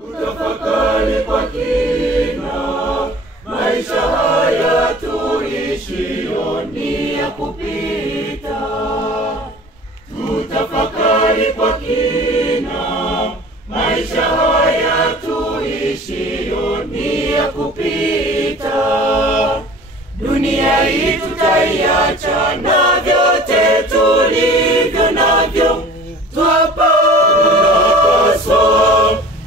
Tutafakari kwa kina, maisha haya tuishio ni ya kupita. Tutafakari kwa kina, maisha haya tuishio ni ya kupita. Dunia hii tutaiacha na vyote tulivyo navyo. Tunapaswa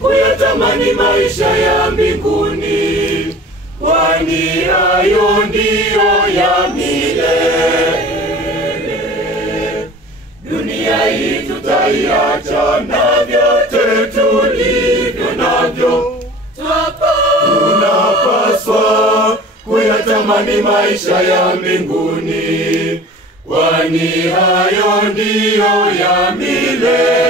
kuyatamani maisha ya mbinguni, kwani hayo ndiyo ya milele. Dunia hii tutaiacha na vyote tulivyo navyo. Tunapaswa kuyatamani maisha ya mbinguni, kwani hayo ndiyo ya milele.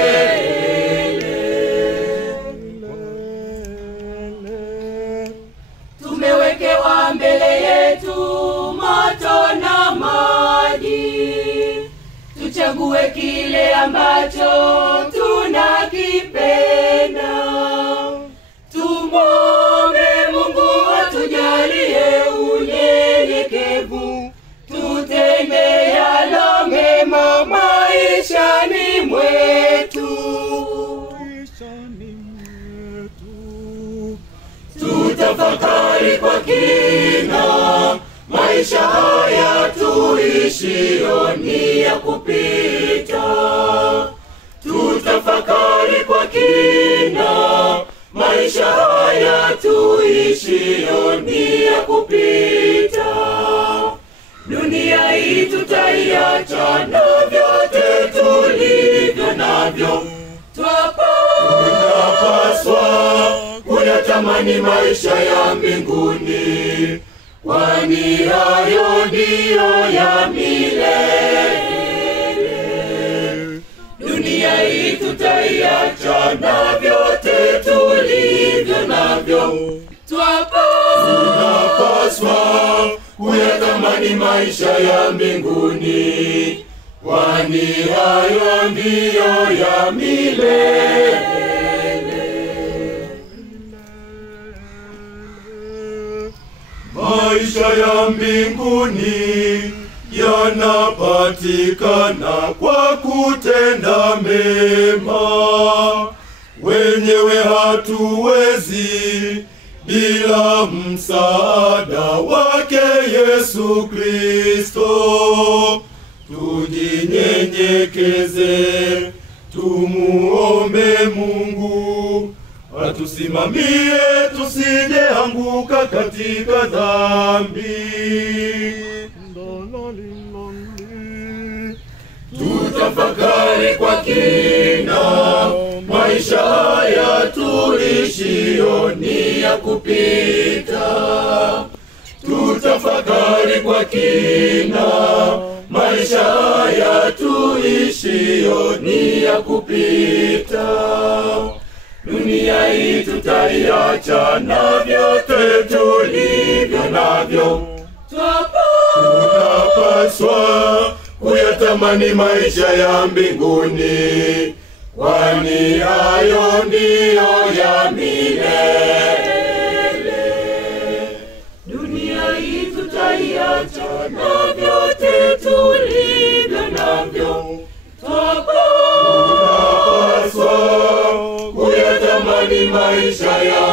Tumewekewa mbele yetu moto na maji, tuchague kile ambacho tunakipenda. Tumwombe Mungu atujalie unyenyekevu, tutende yalo mema maishani mwetu. Tutafakari kwa kina, maisha haya tuishio ni ya kupita. Tutafakari kwa kina, maisha haya tuishio ni ya kupita. Dunia hii tutaiacha na vyote tulivyo navyo. Tunapaswa kuyatamani maisha ya mbinguni, kwani hayo ndiyo ya milele. Dunia hii tutaiacha na vyote tulivyo navyo. Tunapaswa kuyatamani maisha ya mbinguni, kwani hayo ndiyo ya milele. Maisha ya mbinguni yanapatikana kwa kutenda mema. Wenyewe hatuwezi bila msaada wake Yesu Kristo. Tujinyenyekeze, tumuombe Mungu atusimamie tusijeanguka katika dhambi. Tutafakari kwa kina, maisha haya tuishio ni ya kupita. Tutafakari kwa kina, maisha haya tuishio ni ya kupita. Dunia hii tutaiacha na vyote tulivyo navyo. Tunapaswa kuyatamani maisha ya mbinguni, kwani hayo ndiyo ya milele. Dunia hii tutaiacha na vyote tulivyo navyo. Tunapaswa kuyatamani maisha ya